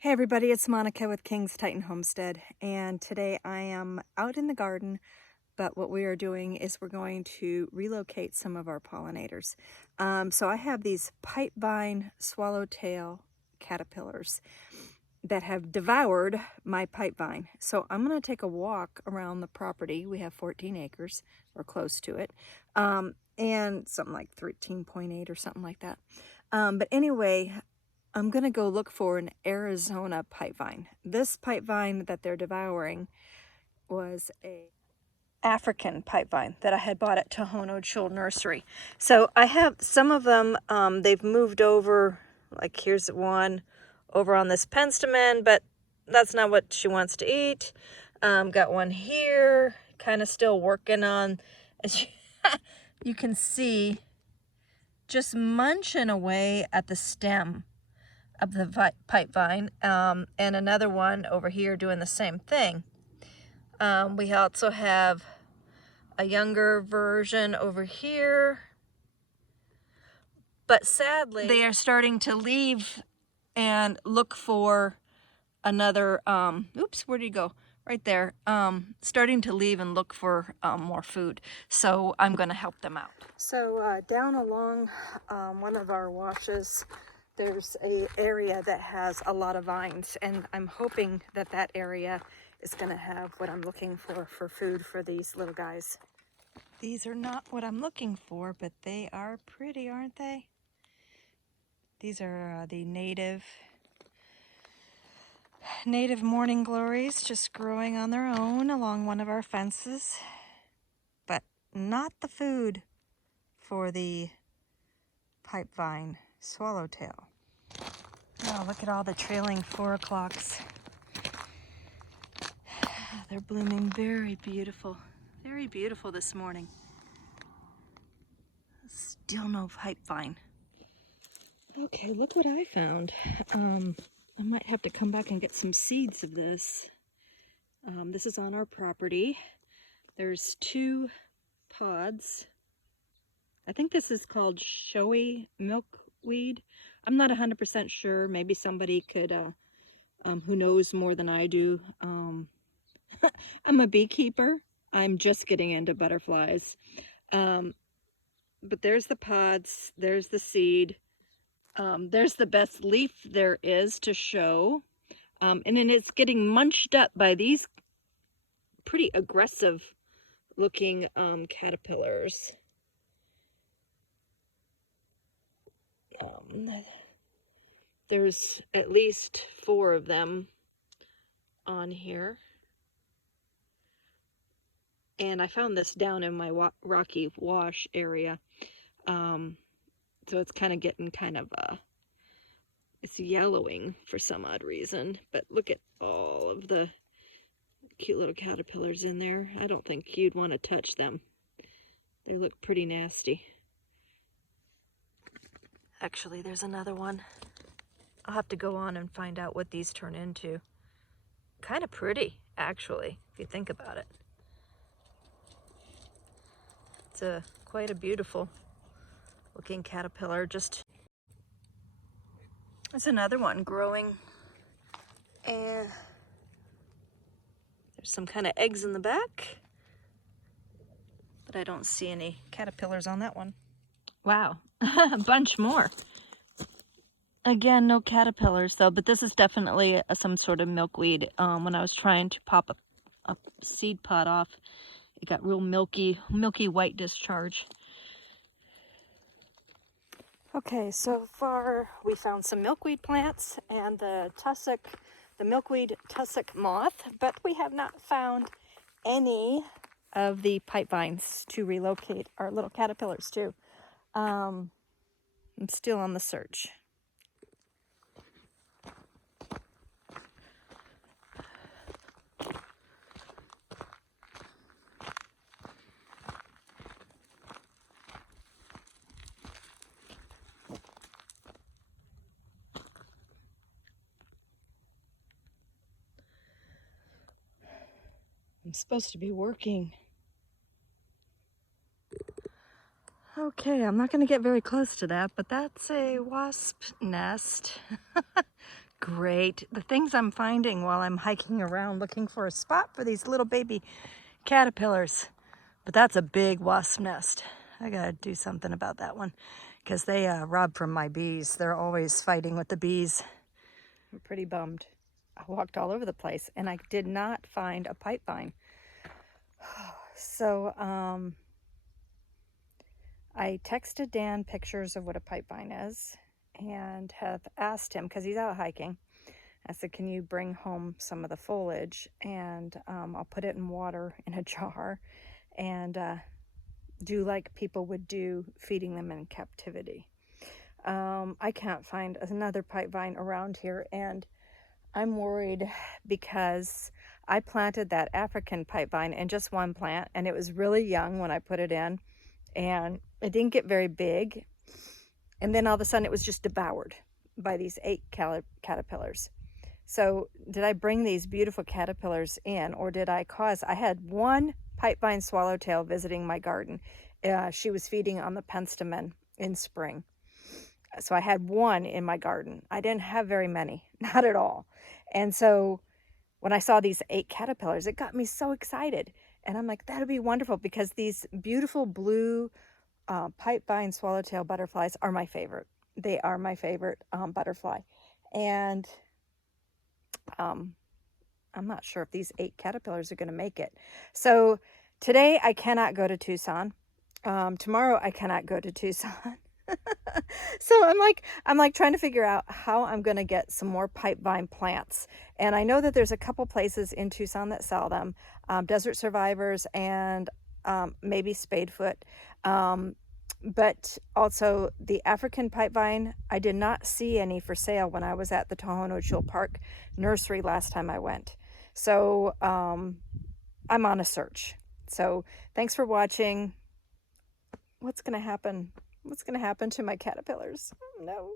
Hey everybody, it's Monica with King's Titan Homestead, and today I am out in the garden, but what we are doing is we're going to relocate some of our pollinators. So I have these Pipevine swallowtail caterpillars that have devoured my pipevine. So I'm going to take a walk around the property. We have 14 acres, or close to it, and something like 13.8 or something like that. But anyway, I'm going to go look for an Arizona pipevine. This pipevine that they're devouring was a African pipevine that I had bought at Tohono Chul Nursery. So I have some of them, they've moved over, like here's one over on this penstemon, but that's not what she wants to eat. Got one here, kind of still working on, as you can see, just munching away at the stem of the pipevine, and another one over here doing the same thing. We also have a younger version over here, but sadly they are starting to leave and look for another, oops, where did he go? Right there. Starting to leave and look for more food, so I'm going to help them out. So down along one of our washes, there's an area that has a lot of vines, and I'm hoping that that area is going to have what I'm looking for food for these little guys. These are not what I'm looking for, but they are pretty, aren't they? These are the native morning glories, just growing on their own along one of our fences, but not the food for the pipevine swallowtail. Oh, look at all the trailing 4 o'clocks. They're blooming very beautiful this morning. Still no pipevine. Okay, look what I found. I might have to come back and get some seeds of this. This is on our property. There's 2 pods. I think this is called showy milkweed. I'm not 100% sure. Maybe somebody could, who knows more than I do. I'm a beekeeper. I'm just getting into butterflies. But there's the pods, there's the seed. There's the best leaf there is to show. And then it's getting munched up by these pretty aggressive looking caterpillars. There's at least 4 of them on here. And I found this down in my rocky wash area. So it's kind of getting it's yellowing for some odd reason. But look at all of the cute little caterpillars in there. I don't think you'd want to touch them. They look pretty nasty. Actually, there's another one. I'll have to go on and find out what these turn into. Kind of pretty, actually, if you think about it. It's quite a beautiful looking caterpillar. Just there's another one growing, and there's some kind of eggs in the back, but I don't see any caterpillars on that one. Wow, a bunch more. Again, no caterpillars though, but this is definitely some sort of milkweed. When I was trying to pop a seed pod off, it got real milky white discharge. Okay, so far we found some milkweed plants and the milkweed tussock moth, but we have not found any of the pipevines to relocate our little caterpillars to. I'm still on the search. I'm supposed to be working. Okay, I'm not going to get very close to that, but that's a wasp nest. great. The things I'm finding while I'm hiking around looking for a spot for these little baby caterpillars. But that's a big wasp nest. I gotta do something about that one because they rob from my bees. They're always fighting with the bees. I'm pretty bummed. I walked all over the place and I did not find a pipevine. So I texted Dan pictures of what a pipevine is and have asked him, because he's out hiking, I said, can you bring home some of the foliage and I'll put it in water in a jar and do like people would do feeding them in captivity. I can't find another pipevine around here, and I'm worried because I planted that African pipevine in just one plant, and it was really young when I put it in, and it didn't get very big. And then all of a sudden it was just devoured by these 8 caterpillars. So did I bring these beautiful caterpillars in, or did I had one pipevine swallowtail visiting my garden. She was feeding on the penstemon in spring. So I had one in my garden. I didn't have very many, not at all. And so when I saw these 8 caterpillars, it got me so excited. And I'm like, that'd be wonderful, because these beautiful blue pipevine swallowtail butterflies are my favorite. They are my favorite butterfly. And I'm not sure if these 8 caterpillars are going to make it. So today I cannot go to Tucson. Tomorrow I cannot go to Tucson. So I'm like trying to figure out how I'm going to get some more pipevine plants. And I know that there's a couple places in Tucson that sell them, Desert Survivors and maybe Spadefoot. But also the African pipevine, I did not see any for sale when I was at the Tohono Chul Park nursery last time I went. So I'm on a search. So thanks for watching. What's going to happen? What's going to happen to my caterpillars? Oh, no.